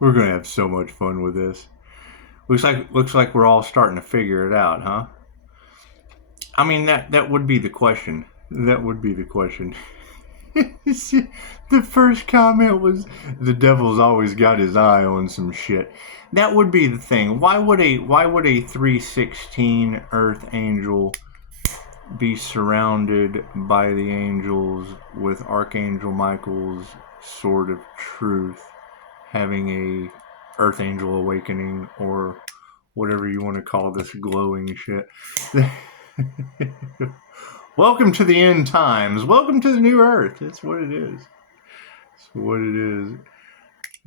We're gonna have so much fun with this. Looks like we're all starting to figure it out, huh? I mean that would be the question. That would be the question. The first comment was the devil's always got his eye on some shit. That would be the thing. Why would a 316 Earth angel be surrounded by the angels with Archangel Michael's sword of truth, having a Earth angel awakening or whatever you want to call this glowing shit? Welcome to the end times. Welcome to the new Earth. That's what it is. That's what it is.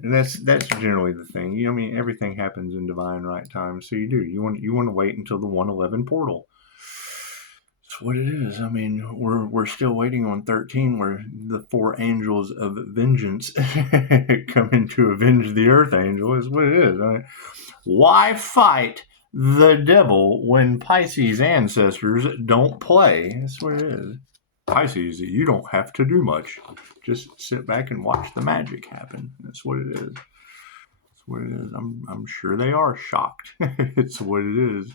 And that's generally the thing. I mean, everything happens in divine right time. So you do. You want to wait until the 111 portal. That's what it is. I mean, we're still waiting on 13, where the four angels of vengeance come in to avenge the Earth angel. Is what it is. I mean, why fight the devil when Pisces ancestors don't play? That's what it is. Pisces, you don't have to do much. Just sit back and watch the magic happen. That's what it is. That's what it is. I'm sure they are shocked. It's what it is.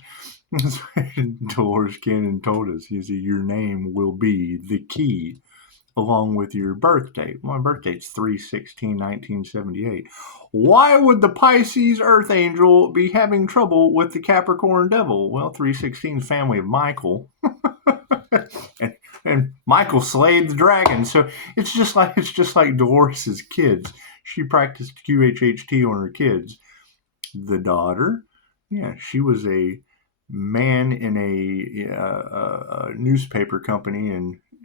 Dolores Cannon told us, your name will be the key along with your birth date. My birth date's 3/16/1978. Why would the Pisces Earth Angel be having trouble with the Capricorn Devil? Well, 316's family of Michael. and Michael slayed the dragon. So it's just like Dolores's kids. She practiced QHHT on her kids. The daughter, yeah, she was a man in a newspaper company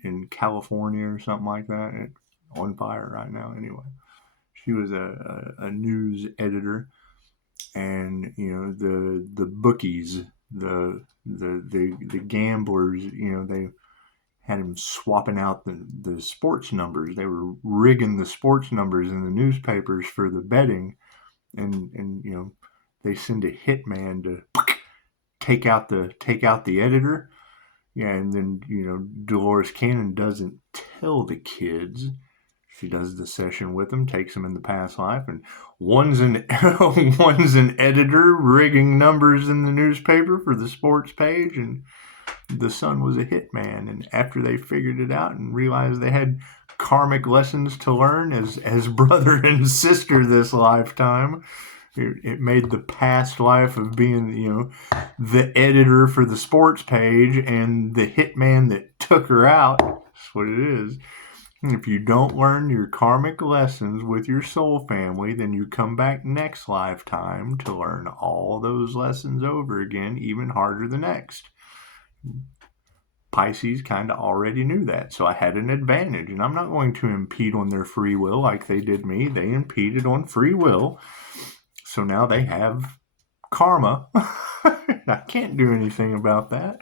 in California or something like that. It's on fire right now. Anyway, she was a news editor, and the bookies, the gamblers, they had him swapping out the sports numbers. They were rigging the sports numbers in the newspapers for the betting, and they send a hitman to take out the editor. Yeah, and then Dolores Cannon doesn't tell the kids. She does the session with them, takes them in the past life, and one's an one's an editor rigging numbers in the newspaper for the sports page, and the son was a hitman. And after they figured it out and realized they had karmic lessons to learn as brother and sister this lifetime, it made the past life of being, the editor for the sports page and the hitman that took her out. That's what it is. If you don't learn your karmic lessons with your soul family, then you come back next lifetime to learn all those lessons over again, even harder the next. Pisces kind of already knew that, so I had an advantage, and I'm not going to impede on their free will like they did me. They impeded on free will, so now they have karma. I can't do anything about that.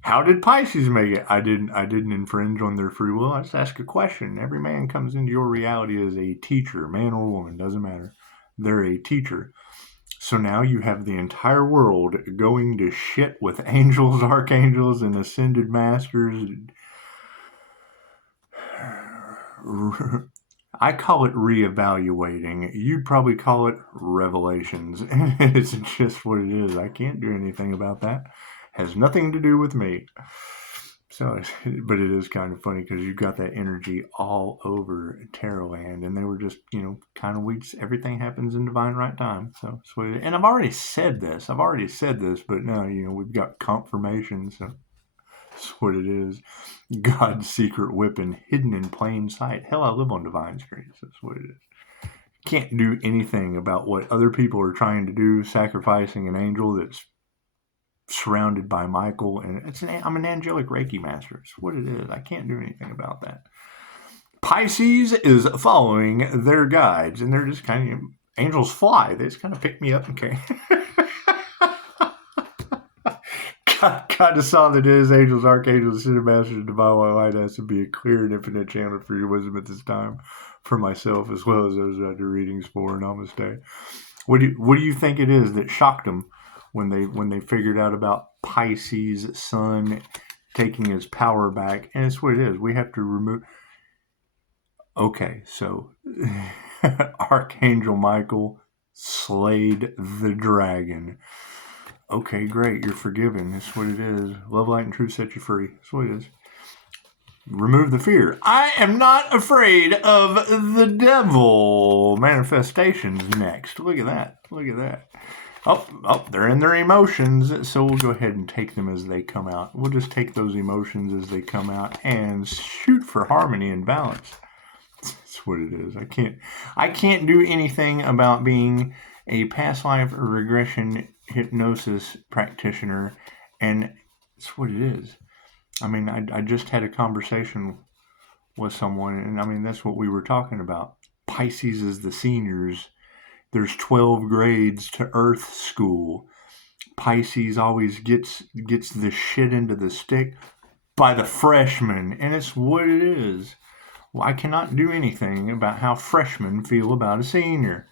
How did Pisces make it? I didn't infringe on their free will. I just ask a question. Every man comes into your reality as a teacher, man or woman, doesn't matter. They're a teacher. So now you have the entire world going to shit with angels, archangels, and ascended masters. I call it reevaluating. You'd probably call it revelations. It's just what it is. I can't do anything about that. Has nothing to do with me. So, but it is kind of funny because you've got that energy all over Tarotland, and they were just, kind of weeks. Everything happens in divine right time. So, and I've already said this, but now, we've got confirmation. So that's what it is. God's secret weapon hidden in plain sight. Hell, I live on divine streets. That's what it is. Can't do anything about what other people are trying to do, sacrificing an angel that's surrounded by Michael, and I'm an angelic Reiki master. It's what it is. I can't do anything about that. Pisces is following their guides, and they're just kind of, angels fly. They just kind of pick me up and carry. God saw that his angels, archangels, ascended masters, and divine white light has to be a clear and infinite channel for your wisdom at this time, for myself as well as those I do readings for. Namaste. What do you think it is that shocked them when they figured out about Pisces' sun taking his power back? And it's what it is. We have to remove. Okay, so Archangel Michael slayed the dragon. Okay, great. You're forgiven. That's what it is. Love, light, and truth set you free. That's what it is. Remove the fear. I am not afraid of the devil. Manifestations next. Look at that. Look at that. Oh, they're in their emotions, so we'll go ahead and take them as they come out. We'll just take those emotions as they come out and shoot for harmony and balance. That's what it is. I can't do anything about being a past life regression hypnosis practitioner, and it's what it is. I mean, I just had a conversation with someone, and I mean, that's what we were talking about. Pisces is the seniors. There's 12 grades to Earth school. Pisces always gets the shit into the stick by the freshmen, and it's what it is. Well, I cannot do anything about how freshmen feel about a senior.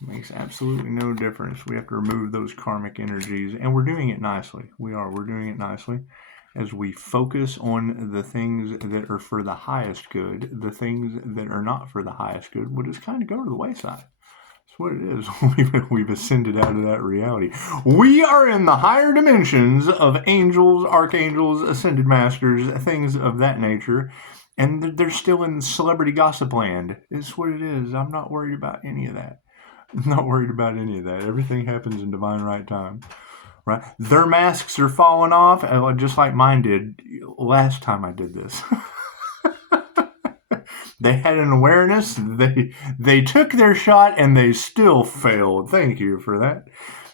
It makes absolutely no difference. We have to remove those karmic energies, and we're doing it nicely. We're doing it nicely as we focus on the things that are for the highest good. The things that are not for the highest good will just kind of go to the wayside. That's what it is. We've ascended out of that reality. We are in the higher dimensions of angels, archangels, ascended masters, things of that nature. And they're still in celebrity gossip land. It's what it is. I'm not worried about any of that. I'm not worried about any of that. Everything happens in divine right time. Right? Their masks are falling off, just like mine did last time I did this. They had an awareness. They took their shot and they still failed. Thank you for that.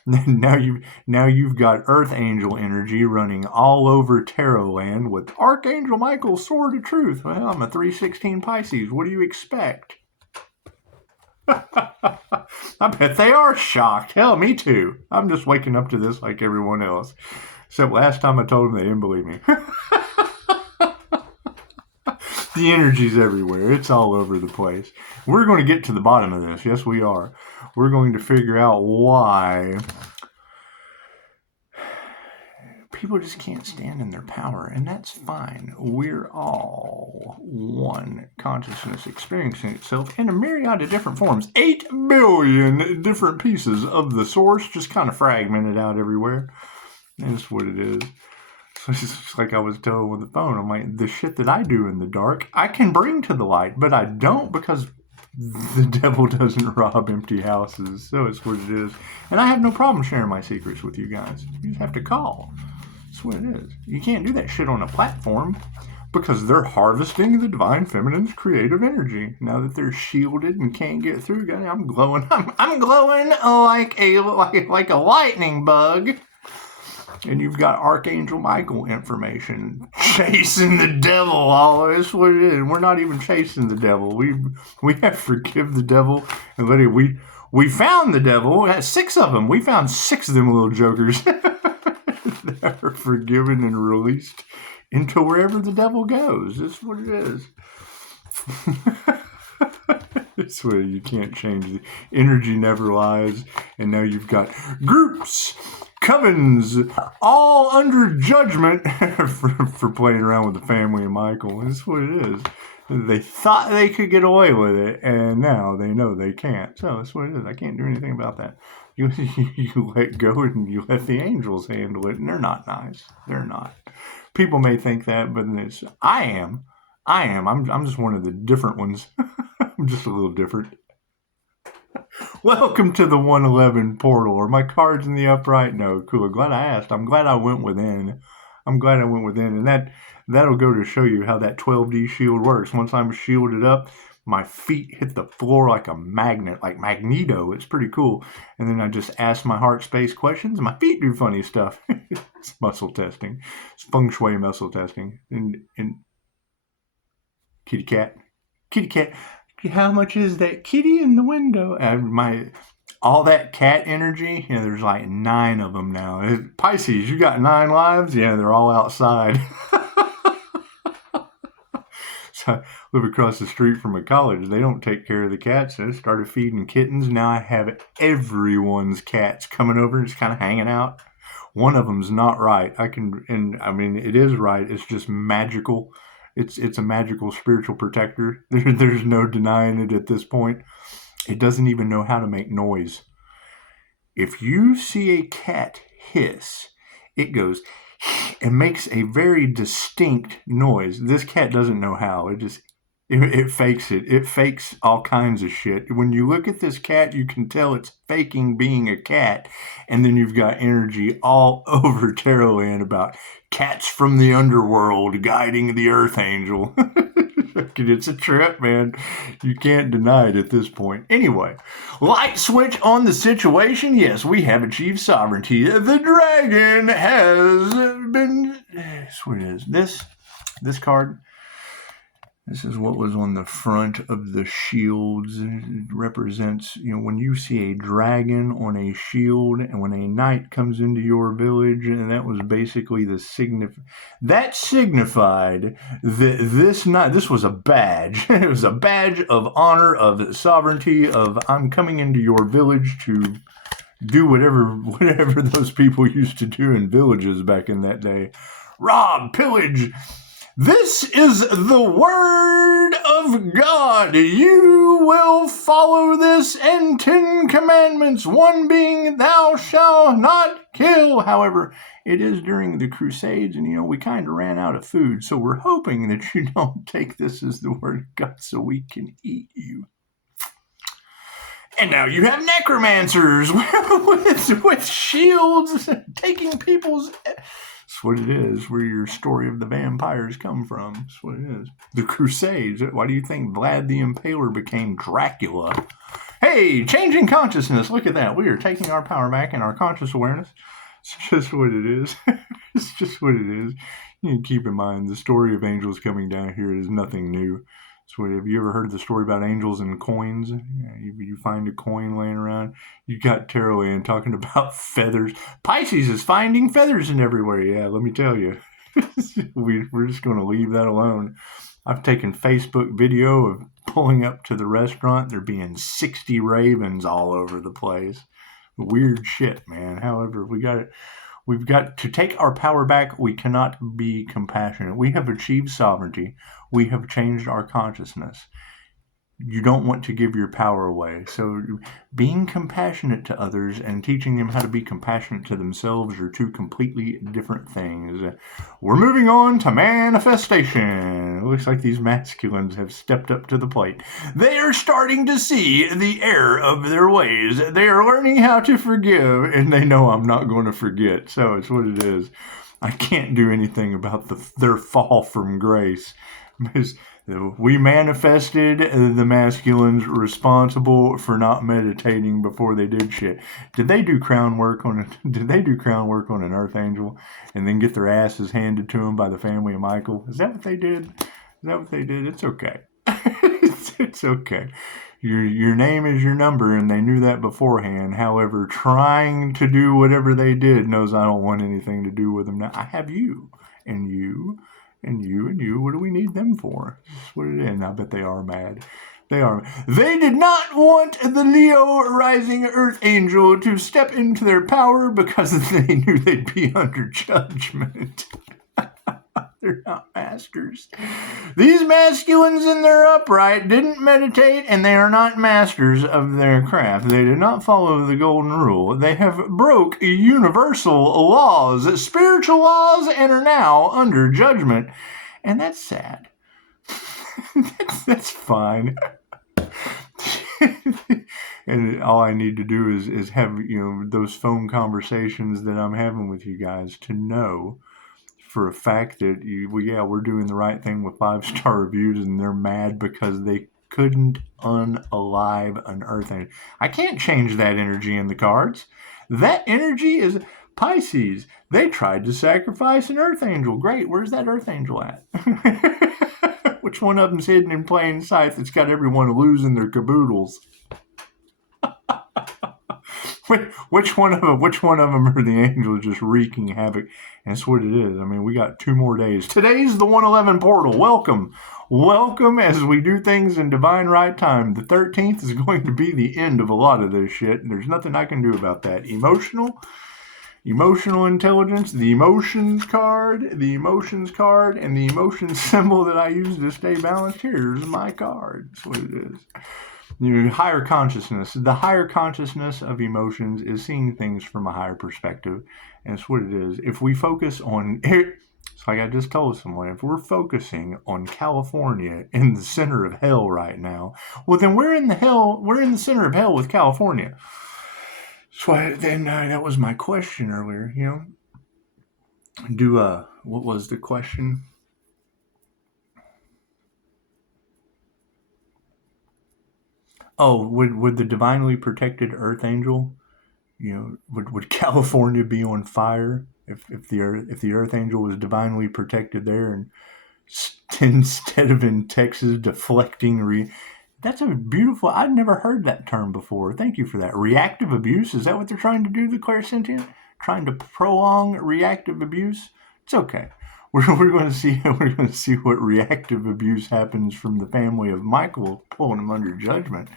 Now you've got Earth Angel energy running all over Tarot land with Archangel Michael's Sword of Truth. Well, I'm a 316 Pisces. What do you expect? I bet they are shocked. Hell, me too. I'm just waking up to this like everyone else. Except last time I told them, they didn't believe me. The energy's everywhere. It's all over the place. We're going to get to the bottom of this. Yes, we are. We're going to figure out why people just can't stand in their power, and that's fine. We're all one consciousness experiencing itself in a myriad of different forms. 8 billion different pieces of the source just kind of fragmented out everywhere. That's what it is. So it's just like I was telling with the phone. I'm like, the shit that I do in the dark, I can bring to the light, but I don't because the devil doesn't rob empty houses. So it's what it is. And I have no problem sharing my secrets with you guys. You just have to call. That's what it is. You can't do that shit on a platform because they're harvesting the divine feminine's creative energy. Now that they're shielded and can't get through, I'm glowing. I'm glowing like a lightning bug. And you've got Archangel Michael information chasing the devil. All that's what it is. We're not even chasing the devil. We have to forgive the devil and let it. We found the devil. We had 6 of them. We found 6 of them little jokers that are forgiven and released into wherever the devil goes. That's what it is. This way you can't change. The energy never lies. And now you've got groups, covens, all under judgment for playing around with the family and Michael. That's what it is. They thought they could get away with it, and now they know they can't. So that's what it is. I can't do anything about that. You let go and you let the angels handle it, and they're not nice. They're not. People may think that, but I am. I'm just one of the different ones. I'm just a little different. Welcome to the 111 portal. Are my cards in the upright? No, cool. Glad I asked. I'm glad I went within. And that'll go to show you how that 12D shield works. Once I'm shielded up, my feet hit the floor like a magnet, like Magneto. It's pretty cool. And then I just ask my heart space questions, and my feet do funny stuff. It's muscle testing. It's feng shui muscle testing. And kitty cat. How much is that kitty in the window? All that cat energy, there's like 9 of them now. Pisces, you got 9 lives? Yeah, they're all outside. So I live across the street from a college. They don't take care of the cats. I started feeding kittens. Now I have everyone's cats coming over and just kind of hanging out. One of them's not right. It is right. It's just magical. It's a magical spiritual protector. There's no denying it at this point. It doesn't even know how to make noise. If you see a cat hiss, it goes and makes a very distinct noise. This cat doesn't know how. It fakes it. It fakes all kinds of shit. When you look at this cat, you can tell it's faking being a cat. And then you've got energy all over Terrorland about cats from the underworld guiding the Earth Angel. It's a trip, man. You can't deny it at this point. Anyway, light switch on the situation. Yes, we have achieved sovereignty. The dragon has been... What is this card? This is what was on the front of the shields. It represents, when you see a dragon on a shield and when a knight comes into your village, and that was basically that signified that this was a badge. It was a badge of honor, of sovereignty, of I'm coming into your village to do whatever those people used to do in villages back in that day. Rob, pillage. This is the word of God. You will follow this and 10 commandments, one being thou shalt not kill. However, it is during the Crusades, and we kind of ran out of food, so we're hoping that you don't take this as the word of God so we can eat you. And now you have necromancers with shields taking people's... That's what it is, where your story of the vampires come from. That's what it is. The Crusades. Why do you think Vlad the Impaler became Dracula? Hey, changing consciousness. Look at that. We are taking our power back and our conscious awareness. It's just what it is. It's just what it is. You need to keep in mind, the story of angels coming down here is nothing new. So have you ever heard the story about angels and coins? You find a coin laying around. You got Terrorland talking about feathers. Pisces is finding feathers in everywhere. Yeah, let me tell you. We're just going to leave that alone. I've taken Facebook video of pulling up to the restaurant. There being 60 ravens all over the place. Weird shit, man. However, we've got to take our power back. We cannot be compassionate. We have achieved sovereignty. We have changed our consciousness. You don't want to give your power away. So being compassionate to others and teaching them how to be compassionate to themselves are two completely different things. We're moving on to manifestation. It looks like these masculines have stepped up to the plate. They are starting to see the error of their ways. They are learning how to forgive, and they know I'm not going to forget. So it's what it is. I can't do anything about their fall from grace. We manifested the masculines responsible for not meditating before they did shit. Did they do crown work on an Earth Angel and then get their asses handed to them by the family of Michael? Is that what they did? It's okay. It's okay. Your name is your number, and they knew that beforehand. However, trying to do whatever they did knows I don't want anything to do with them now. I have you, and you. And you, what do we need them for? That's what it is. And I bet they are mad. They did not want the Leo rising Earth Angel to step into their power because they knew they'd be under judgment. They're not masters. These masculines in their upright didn't meditate, and they are not masters of their craft. They did not follow the golden rule. They have broke universal laws, spiritual laws, and are now under judgment. And that's sad. That's fine. And all I need to do is have those phone conversations that I'm having with you guys to know for a fact that we're doing the right thing with 5-star reviews, and they're mad because they couldn't unalive an Earth Angel. I can't change that energy in the cards. That energy is Pisces. They tried to sacrifice an Earth Angel. Great. Where's that Earth Angel at? Which one of them's hidden in plain sight that's got everyone losing their caboodles? Which one of them are the angels just wreaking havoc? And that's what it is. I mean, we got 2 more days. Today's the 111 portal. Welcome as we do things in divine right time. The 13th is going to be the end of a lot of this shit, and there's nothing I can do about that. Emotional Emotional intelligence, the emotions card, and the emotions symbol that I use to stay balanced. Here's my card. That's what it is. Your higher consciousness. The higher consciousness of emotions is seeing things from a higher perspective. And it's what it is. If we focus on it, it's like I just told someone, if we're focusing on California in the center of hell right now, well, then we're in the center of hell with California. So that was my question earlier, what was the question? Oh, would the divinely protected Earth Angel, would California be on fire if the Earth Angel was divinely protected there, and instead of in Texas deflecting that's a beautiful, I'd never heard that term before. Thank you for that. Reactive abuse, is that what they're trying to do, the clairsentient? Trying to prolong reactive abuse? It's okay. We're going to see what reactive abuse happens from the family of Michael, pulling him under judgment.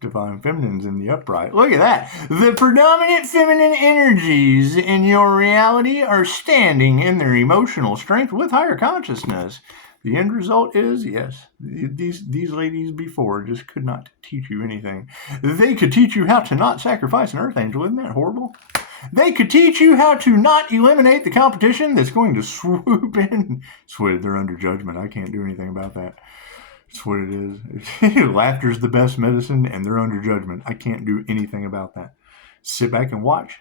Divine Feminine's in the upright. Look at that. The predominant feminine energies in your reality are standing in their emotional strength with higher consciousness. The end result is, yes, these ladies before just could not teach you anything. They could teach you how to not sacrifice an Earth Angel. Isn't that horrible? They could teach you how to not eliminate the competition that's going to swoop in. Swear, they're under judgment. I can't do anything about that. That's what it is. Laughter's the best medicine, and they're under judgment. I can't do anything about that. Sit back and watch.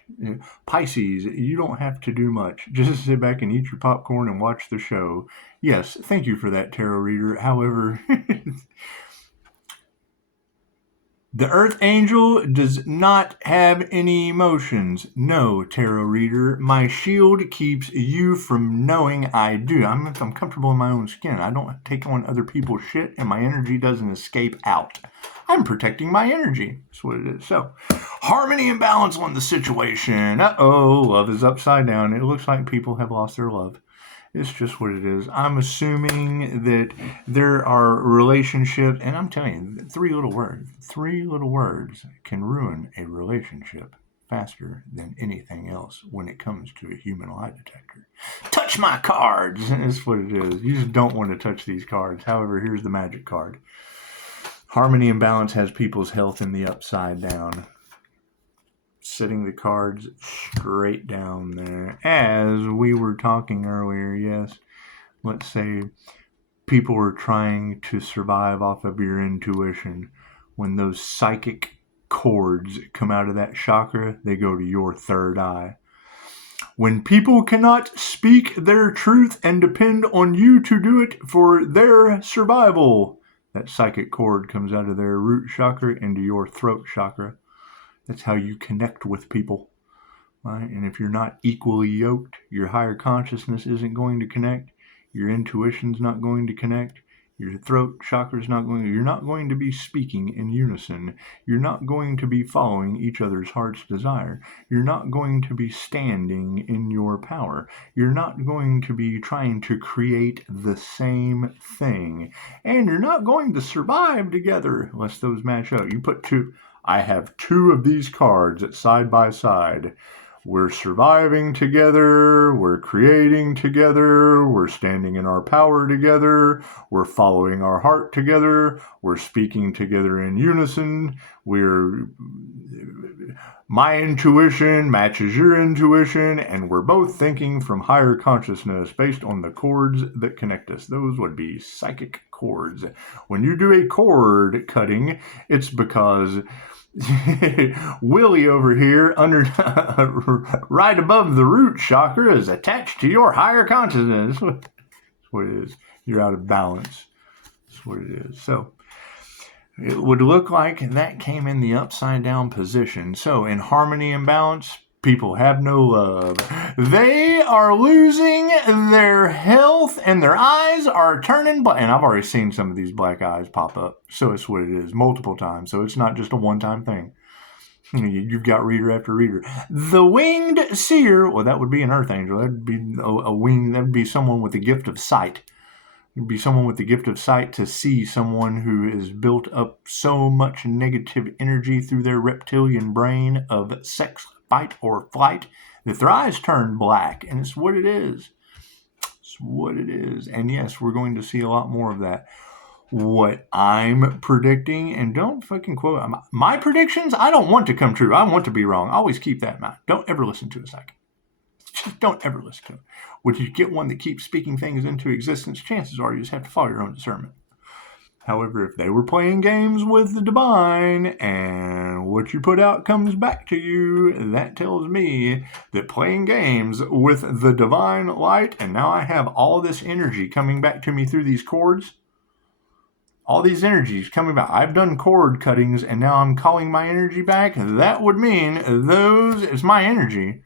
Pisces, you don't have to do much. Just sit back and eat your popcorn and watch the show. Yes, thank you for that, tarot reader. However, the Earth Angel does not have any emotions. No, tarot reader. My shield keeps you from knowing I do. I'm comfortable in my own skin. I don't take on other people's shit, and my energy doesn't escape out. I'm protecting my energy. That's what it is. So, harmony and balance on the situation. Uh-oh, love is upside down. It looks like people have lost their love. It's just what it is. I'm assuming that there are relationships, and I'm telling you, three little words can ruin a relationship faster than anything else when it comes to a human lie detector. Touch my cards! That's what it is. You just don't want to touch these cards. However, here's the magic card. Harmony and balance has people's health in the upside down. Setting the cards straight down there. As we were talking earlier, yes, let's say people are trying to survive off of your intuition. When those psychic cords come out of that chakra, they go to your third eye. When people cannot speak their truth and depend on you to do it for their survival, that psychic cord comes out of their root chakra into your throat chakra. That's how you connect with people, right? And if you're not equally yoked, your higher consciousness isn't going to connect. Your intuition's not going to connect. Your throat chakra's not going to, you're not going to be speaking in unison. You're not going to be following each other's heart's desire. You're not going to be standing in your power. You're not going to be trying to create the same thing. And you're not going to survive together unless those match up. I have two of these cards side by side. We're surviving together, we're creating together, we're standing in our power together, we're following our heart together, we're speaking together in unison, my intuition matches your intuition, and we're both thinking from higher consciousness based on the cords that connect us. Those would be psychic cords. When you do a cord cutting, it's because Willie over here, under right above the root chakra, is attached to your higher consciousness. That's what it is. You're out of balance. That's what it is. So it would look like that came in the upside down position. So in harmony and balance, people have no love. They are losing their health and their eyes are turning black. And I've already seen some of these black eyes pop up. So it's what it is, multiple times. So it's not just a one-time thing. You've got reader after reader. The winged seer, well, that would be an earth angel. That would be a wing. That would be someone with the gift of sight. It'd be someone with the gift of sight to see someone who has built up so much negative energy through their reptilian brain of sex, fight, or flight Their eyes turn black, and it's what it is. It's what it is. And yes, we're going to see a lot more of that. What I'm predicting, and don't fucking quote my predictions, I don't want to come true. I want to be wrong. Always keep that in mind. Don't ever listen to a psychic. Just don't ever listen to it. When you get one that keeps speaking things into existence, chances are you just have to follow your own discernment. However, if they were playing games with the divine and what you put out comes back to you, that tells me that playing games with the divine light, and now I have all this energy coming back to me through these cords, all these energies coming back. I've done cord cuttings and now I'm calling my energy back. That would mean those is my energy.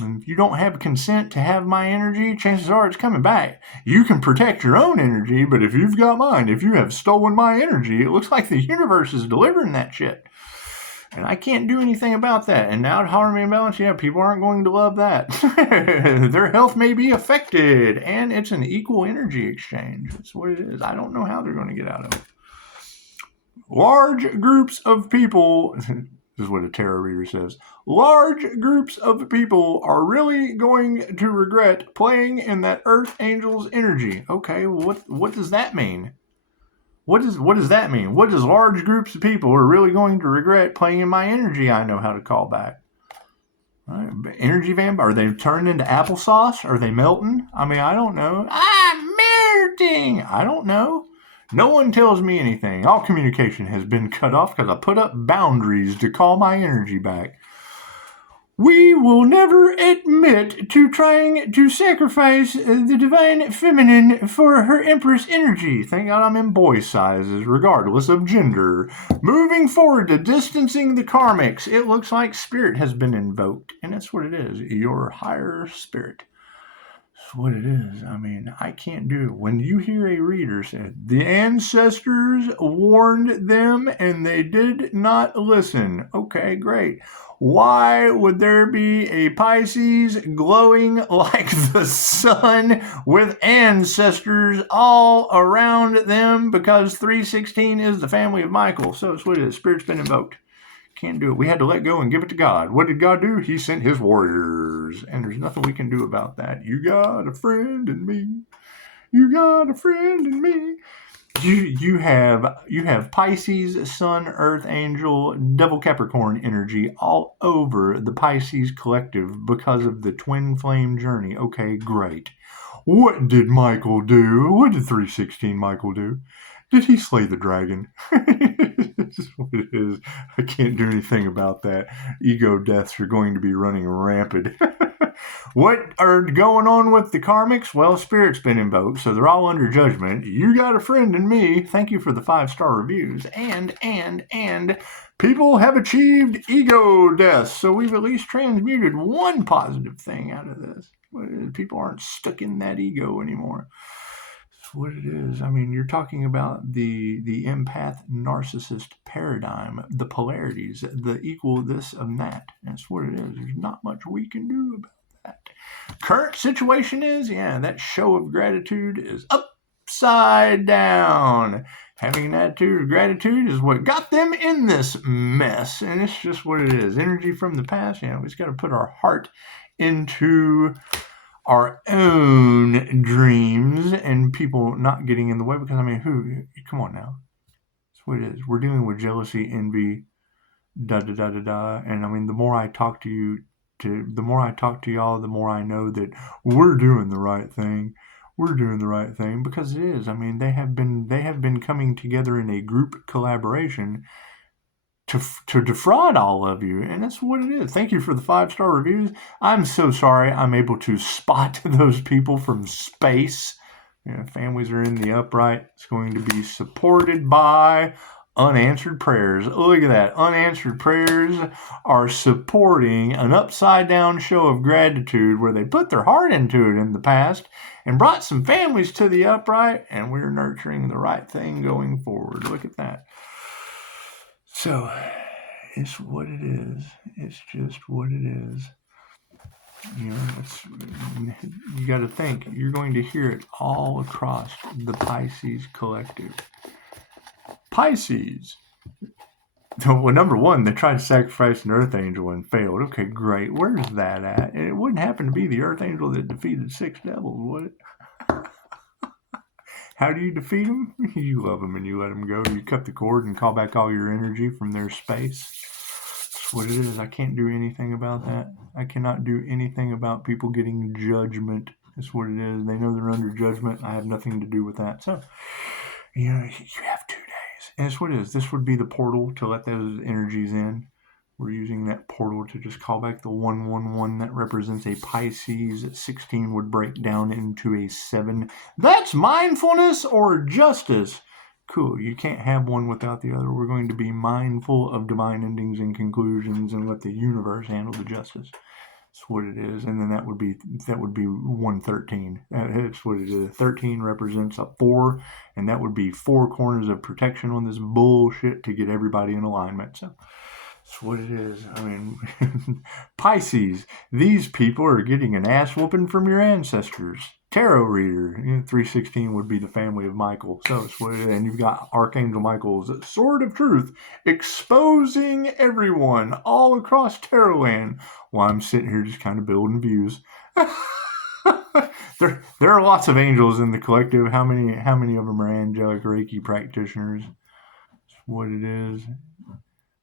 And if you don't have consent to have my energy, chances are it's coming back. You can protect your own energy, but if you've got mine, if you have stolen my energy, it looks like the universe is delivering that shit. And I can't do anything about that. And now at Harmony and Balance, yeah, people aren't going to love that. Their health may be affected. And it's an equal energy exchange. That's what it is. I don't know how they're going to get out of it. Large groups of people... This is what a tarot reader says. Large groups of people are really going to regret playing in that Earth Angel's energy. Okay, well, what does that mean? What does that mean? What does large groups of people are really going to regret playing in my energy I know how to call back? Energy vampire? Are they turned into applesauce? Are they melting? I mean, I don't know. I'm melting! I don't know. No one tells me anything. All communication has been cut off because I put up boundaries to call my energy back. We will never admit to trying to sacrifice the divine feminine for her empress energy. Thank God I'm in boy sizes, regardless of gender. Moving forward to distancing the karmics, it looks like spirit has been invoked. And that's what it is, your higher spirit. That's what it is. I mean, I can't do it. When you hear a reader say, the ancestors warned them and they did not listen. Okay, great. Why would there be a Pisces glowing like the sun with ancestors all around them? Because 316 is the family of Michael. So it's what it is. Spirit's been invoked. Can't do it. We had to let go and give it to God. What did God do? He sent his warriors. And there's nothing we can do about that. You got a friend in me. You got a friend in me. You have Pisces, Sun, Earth, Angel, Devil, Capricorn energy all over the Pisces collective because of the twin flame journey. Okay, great. What did Michael do? What did 316 Michael do? Did he slay the dragon? That's what it is. I can't do anything about that. Ego deaths are going to be running rampant. What are going on with the karmics? Well, spirit's been invoked, so they're all under judgment. You got a friend in me. Thank you for the 5-star reviews. And people have achieved ego deaths, so we've at least transmuted one positive thing out of this. People aren't stuck in that ego anymore. That's what it is. I mean, you're talking about the empath narcissist paradigm, the polarities, the equal this and that. That's what it is. There's not much we can do about that. Current situation is, that show of gratitude is upside down. Having an attitude of gratitude is what got them in this mess. And it's just what it is. Energy from the past, we just got to put our heart into our own dreams and people not getting in the way. Because, come on now. That's what it is. We're dealing with jealousy, envy, da-da-da-da-da. And, the more I talk to you, the more I talk to y'all, the more I know that we're doing the right thing. We're doing the right thing because it is. They have been coming together in a group collaboration to defraud all of you, and that's what it is. Thank you for the 5-star reviews. I'm so sorry I'm able to spot those people from space. Families are in the upright. It's going to be supported by unanswered prayers. Look at that. Unanswered prayers are supporting an upside down show of gratitude where they put their heart into it in the past and brought some families to the upright, and we're nurturing the right thing going forward. Look at that. So, it's what it is. It's just what it is. You got to think. You're going to hear it all across the Pisces collective. Pisces Well, number one, they tried to sacrifice an Earth Angel and failed. Okay, great. Where's that at? And it wouldn't happen to be the Earth Angel that defeated 6 devils, would it? How do you defeat them? You love them and you let them go. You cut the cord and call back all your energy from their space. That's what it is. I can't do anything about that. I cannot do anything about people getting judgment. That's what it is. They know they're under judgment. I have nothing to do with that. So, you have 2 days. And that's what it is. This would be the portal to let those energies in. We're using that portal to just call back the 111 that represents a Pisces. 16 would break down into a 7. That's mindfulness or justice. Cool. You can't have one without the other. We're going to be mindful of divine endings and conclusions and let the universe handle the justice. That's what it is. And then that would be 113. That's what it is. 13 represents a 4, and that would be 4 corners of protection on this bullshit to get everybody in alignment. So that's what it is. I mean, Pisces, these people are getting an ass whooping from your ancestors. Tarot reader, 316 would be the family of Michael. So it's what it is. And you've got Archangel Michael's Sword of Truth exposing everyone all across Tarot land while I'm sitting here just kind of building views. there are lots of angels in the collective. How many of them are angelic Reiki practitioners? That's what it is.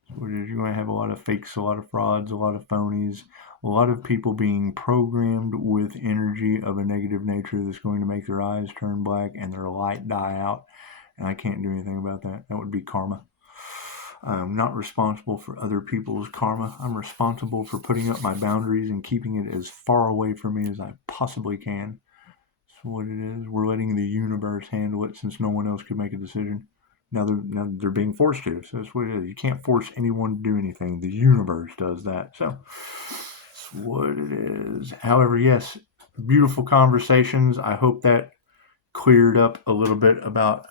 You're going to have a lot of fakes, a lot of frauds, a lot of phonies, a lot of people being programmed with energy of a negative nature that's going to make their eyes turn black and their light die out. And I can't do anything about that. That would be karma. I'm not responsible for other people's karma. I'm responsible for putting up my boundaries and keeping it as far away from me as I possibly can. That's what it is. We're letting the universe handle it since no one else could make a decision. Now they're being forced to. So that's what it is. You can't force anyone to do anything. The universe does that. So that's what it is. However, yes, beautiful conversations. I hope that cleared up a little bit about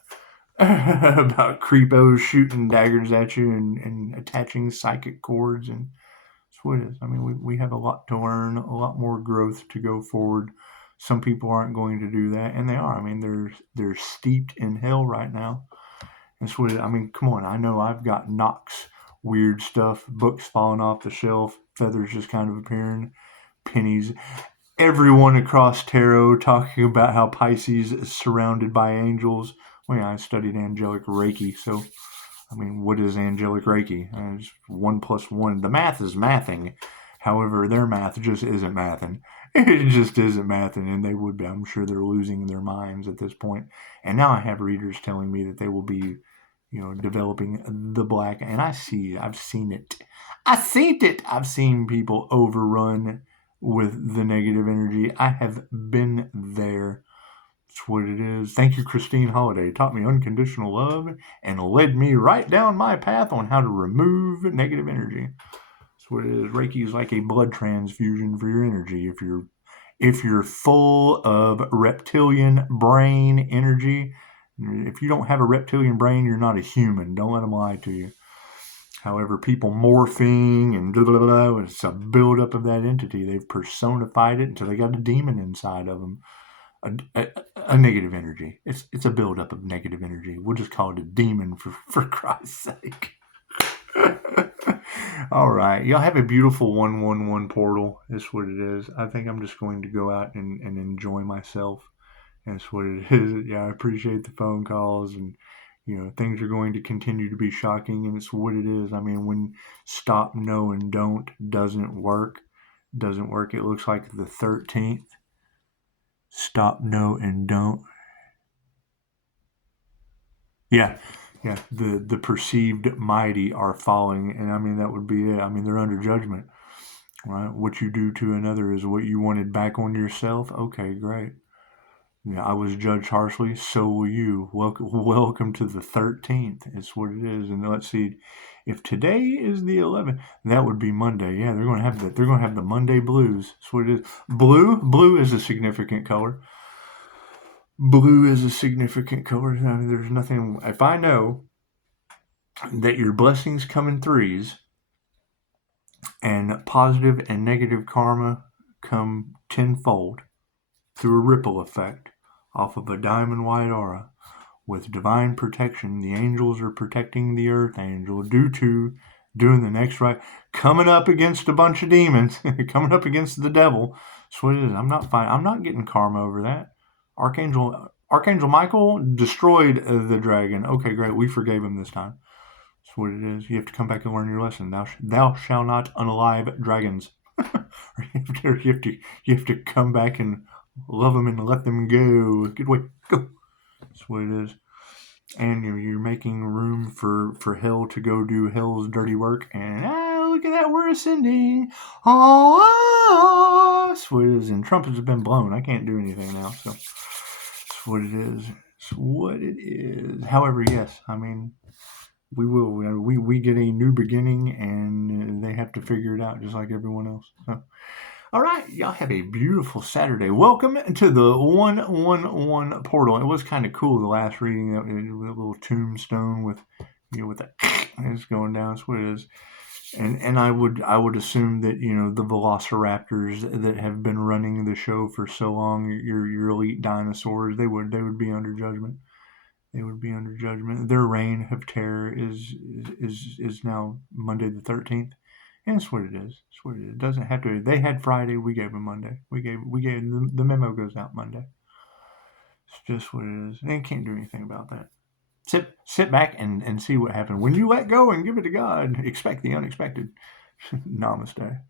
about creepos shooting daggers at you and attaching psychic cords. And that's what it is. I mean, we have a lot to learn, a lot more growth to go forward. Some people aren't going to do that, and they are. I mean, they're steeped in hell right now. That's what I mean, come on. I know I've got knocks, weird stuff, books falling off the shelf, feathers just kind of appearing, pennies. Everyone across tarot talking about how Pisces is surrounded by angels. Well, yeah, I studied angelic Reiki, so, I mean, what is angelic Reiki? It's 1 + 1. The math is mathing. However, their math just isn't mathing. It just isn't mathing, and they would be. I'm sure they're losing their minds at this point. And now I have readers telling me that they will be developing the black, and I've seen it. I've seen people overrun with the negative energy. I have been there. That's what it is. Thank you, Christine Holiday. Taught me unconditional love and led me right down my path on how to remove negative energy. That's what it is. Reiki is like a blood transfusion for your energy. If you're full of reptilian brain energy, if you don't have a reptilian brain, you're not a human. Don't let them lie to you. However, people morphing and blah, blah, blah, it's a buildup of that entity. They've personified it until they got a demon inside of them. A negative energy. It's a buildup of negative energy. We'll just call it a demon for Christ's sake. All right. Y'all have a beautiful 111 portal. That's what it is. I think I'm just going to go out and enjoy myself. That's what it is. Yeah, I appreciate the phone calls, and things are going to continue to be shocking, and it's what it is. I mean, when stop, no, and don't doesn't work. It looks like the 13th. Stop, no, and don't. Yeah. The perceived mighty are falling, and I mean that would be it. I mean, they're under judgment, right? What you do to another is what you wanted back on yourself. Okay, great. Yeah, I was judged harshly, so will you. Welcome to the 13th. It's what it is. And let's see, if today is the 11th, that would be Monday. Yeah, they're going to have They're going to have the Monday blues. That's what it is. Blue is a significant color. Blue is a significant color. I mean, there's nothing. If I know that your blessings come in threes, and positive and negative karma come tenfold through a ripple effect off of a diamond white aura, with divine protection. The angels are protecting the earth angel due to doing the next right, coming up against a bunch of demons, coming up against the devil. That's what it is. I'm not getting karma over that. Archangel Michael destroyed the dragon. Okay, great. We forgave him this time. That's what it is. You have to come back and learn your lesson. Thou shalt not unalive dragons. you have to come back and love them and let them go. Get away, go. That's what it is. And you're making room for hell to go do hell's dirty work. And look at that, we're ascending. That's what it is. And trumpets have been blown. I can't do anything now. So that's what it is. It's what it is. However, yes, I mean, we will. We get a new beginning, and they have to figure it out just like everyone else. So, all right, y'all have a beautiful Saturday. Welcome to the 111 portal. It was kind of cool, the last reading, that little tombstone with that it's going down. That's what it is. And I would assume that the velociraptors that have been running the show for so long, your elite dinosaurs, they would be under judgment. They would be under judgment. Their reign of terror is now Monday the 13th. And that's what it is. That's what it is. It doesn't have to. They had Friday. We gave them Monday. We gave the memo goes out Monday. It's just what it is. They can't do anything about that. Sit back and see what happens. When you let go and give it to God, expect the unexpected. Namaste.